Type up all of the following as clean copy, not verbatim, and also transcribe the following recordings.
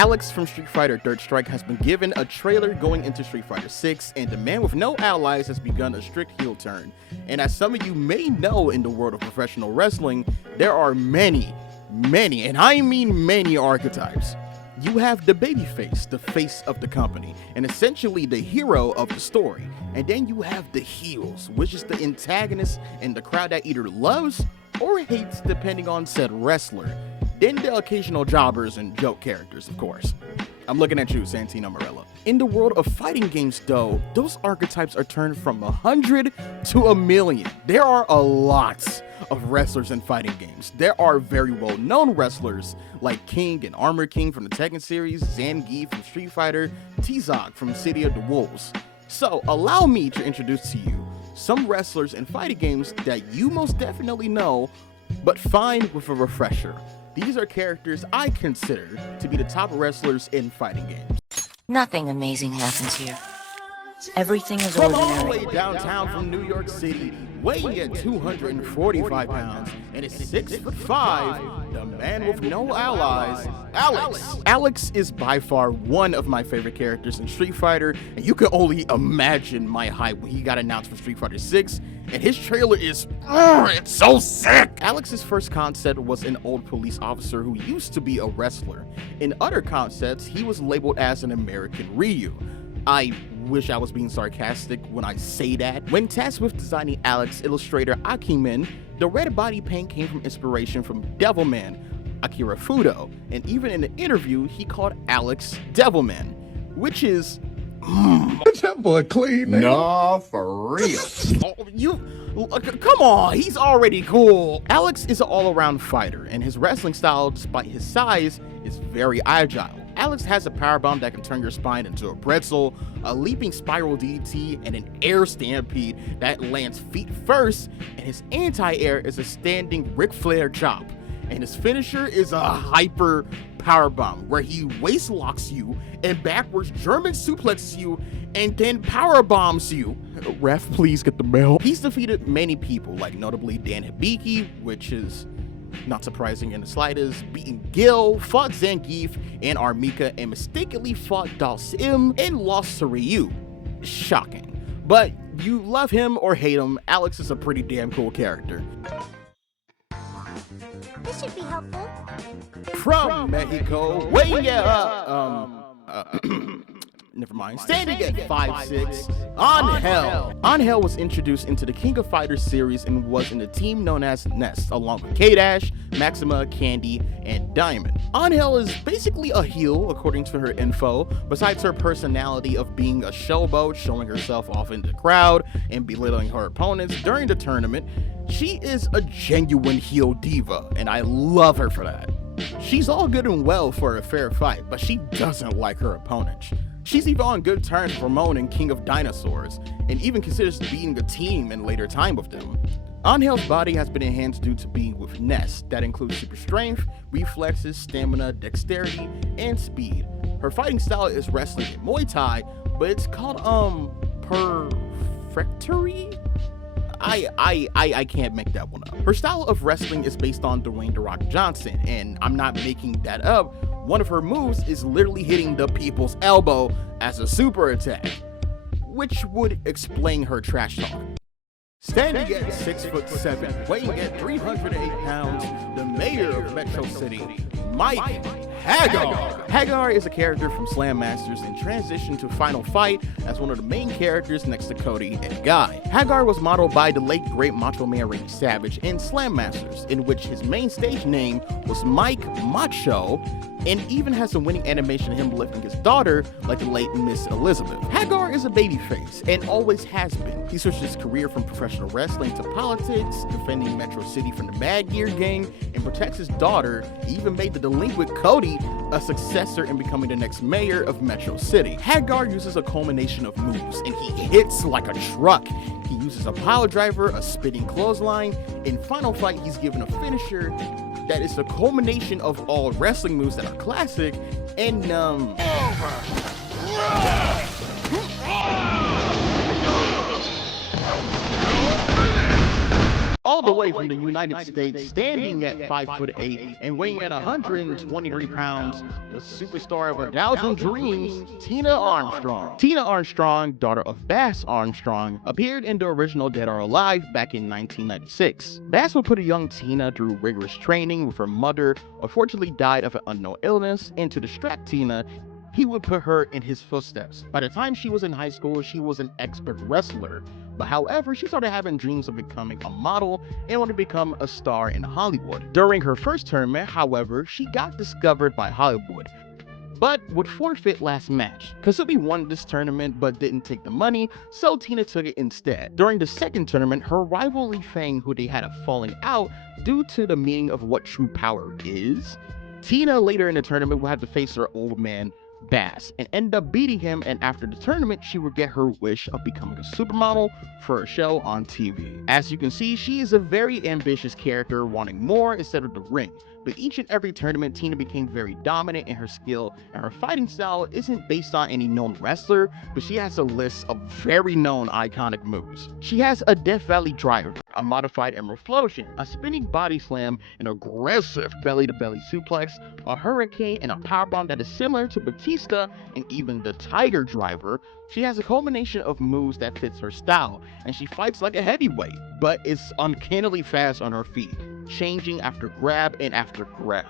Alex from Street Fighter Third Strike has been given a trailer going into Street Fighter 6, and the man with no allies has begun a strict heel turn. And as some of you may know, in the world of professional wrestling, there are many, and I mean many archetypes. You have the babyface, the face of the company, and essentially the hero of the story. And then you have the heels, which is the antagonist and the crowd that either loves or hates depending on said wrestler. Then the occasional jobbers and joke characters, of course. I'm looking at you, Santino Marella. In the world of fighting games, though, those archetypes are turned from 100 to 1,000,000. There are a lot of wrestlers in fighting games. There are very well-known wrestlers like King and Armor King from the Tekken series, Zangief from Street Fighter, T-Zog from City of the Wolves. So allow me to introduce to you some wrestlers in fighting games that you most definitely know, but find with a refresher. These are characters I consider to be the top wrestlers in fighting games. Nothing amazing happens here. Everything is From all the ordinary. way downtown from New York City, weighing at 245 pounds and is 6'5", the man with no allies, Alex. Alex is by far one of my favorite characters in Street Fighter, and you can only imagine my hype when he got announced for Street Fighter 6, and his trailer is, it's so sick! Alex's first concept was an old police officer who used to be a wrestler. In other concepts, he was labeled as an American Ryu. I wish I was being sarcastic when I say that. When tasked with designing Alex, illustrator Akimen, the red body paint came from inspiration from Devilman, Akira Fudo, and even in an interview, he called Alex Devilman, which is That boy clean, man. Nah, for real. Come on, he's already cool. Alex is an all-around fighter, and his wrestling style, despite his size, is very agile. Alex has a powerbomb that can turn your spine into a pretzel, a leaping spiral DDT, and an air stampede that lands feet first, and his anti-air is a standing Ric Flair chop. And his finisher is a hyper powerbomb, where he waist locks you and backwards German suplexes you and then power bombs you. Ref, please get the bell. He's defeated many people, like notably Dan Hibiki, which is not surprising in the slightest, beaten Gil, fought Zangief and Armika, and mistakenly fought Dalsim and lost to Ryu. Shocking. But you love him or hate him, Alex is a pretty damn cool character. This should be helpful. From Mexico, weighing never mind. Standing at 5'6", Angel. Angel was introduced into the King of Fighters series and was in the team known as Nest, along with K-Dash, Maxima, Candy, and Diamond. Angel is basically a heel, according to her info, besides her personality of being a showboat, showing herself off in the crowd, and belittling her opponents during the tournament. She is a genuine heel diva, and I love her for that. She's all good and well for a fair fight, but she doesn't like her opponents. She's even on good terms with Ramon and King of Dinosaurs, and even considers being a team in later time with them. Angel's body has been enhanced due to being with Nest, that includes super strength, reflexes, stamina, dexterity, and speed. Her fighting style is wrestling and Muay Thai, but it's called, perfectory? I can't make that one up. Her style of wrestling is based on Dwayne "The Rock" Johnson, and I'm not making that up. One of her moves is literally hitting the people's elbow as a super attack, which would explain her trash talk. Standing at 6'7", weighing at 308 pounds, the mayor of Metro City, Mike Hagar. Hagar is a character from Slam Masters and transitioned to Final Fight as one of the main characters next to Cody and Guy. Hagar was modeled by the late great Macho Man Randy Savage in Slam Masters, in which his main stage name was Mike Macho, and even has a winning animation of him lifting his daughter like the late Miss Elizabeth. Hagar is a babyface and always has been. He switched his career from professional wrestling to politics, defending Metro City from the Bad Gear Gang, and protects his daughter. He even made the delinquent Cody a successor in becoming the next mayor of Metro City. Hagar uses a culmination of moves, and he hits like a truck. He uses a pile driver, a spinning clothesline. In Final Fight, he's given a finisher that is the culmination of all wrestling moves that are classic, and all the way from the United States, standing at 5'8" and weighing at 123 pounds, the superstar of A Thousand Dreams, Tina Armstrong. Tina Armstrong, daughter of Bass Armstrong, appeared in the original Dead or Alive back in 1996. Bass would put a young Tina through rigorous training with her mother, unfortunately died of an unknown illness, and to distract Tina, he would put her in his footsteps. By the time she was in high school, she was an expert wrestler. But however, she started having dreams of becoming a model and wanted to become a star in Hollywood. During her first tournament, however, she got discovered by Hollywood, but would forfeit last match. Kasumi won this tournament but didn't take the money, so Tina took it instead. During the second tournament, her rival Li Fang, who they had a falling out due to the meaning of what true power is, Tina later in the tournament will have to face her old man Bass and end up beating him, and after the tournament she would get her wish of becoming a supermodel for a show on TV. As you can see, she is a very ambitious character wanting more instead of the ring. But each and every tournament, Tina became very dominant in her skill, and her fighting style isn't based on any known wrestler, but she has a list of very known iconic moves. She has a Death Valley Driver, a modified Emerald Flosion, a spinning body slam, an aggressive belly-to-belly suplex, a hurricane, and a powerbomb that is similar to Batista, and even the Tiger Driver. She has a combination of moves that fits her style, and she fights like a heavyweight, but is uncannily fast on her feet, changing after grab and after grab.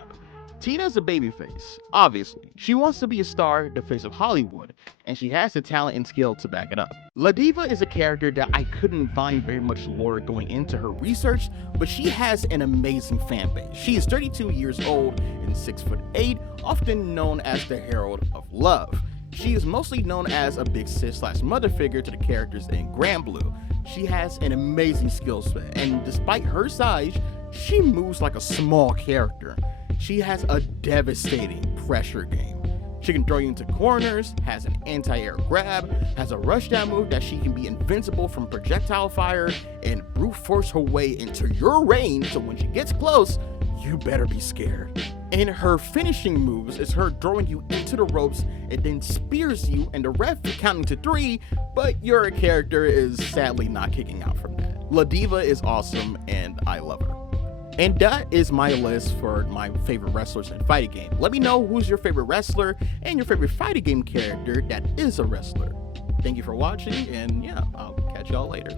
Tina's a babyface, obviously. She wants to be a star, the face of Hollywood, and she has the talent and skill to back it up. La Diva is a character that I couldn't find very much lore going into her research, but she has an amazing fan base. She is 32 years old and 6'8", often known as the Herald of Love. She is mostly known as a big sis / mother figure to the characters in Grand Blue. She has an amazing skill set, and despite her size, she moves like a small character. She has a devastating pressure game. She can throw you into corners, has an anti-air grab, has a rushdown move that she can be invincible from projectile fire, and brute force her way into your range, so when she gets close, you better be scared. And her finishing moves is her throwing you into the ropes and then spears you, and the ref counting to 3, but your character is sadly not kicking out from that. La Diva is awesome and I love her. And that is my list for my favorite wrestlers in fighting game. Let me know who's your favorite wrestler and your favorite fighting game character that is a wrestler. Thank you for watching, and yeah, I'll catch y'all later.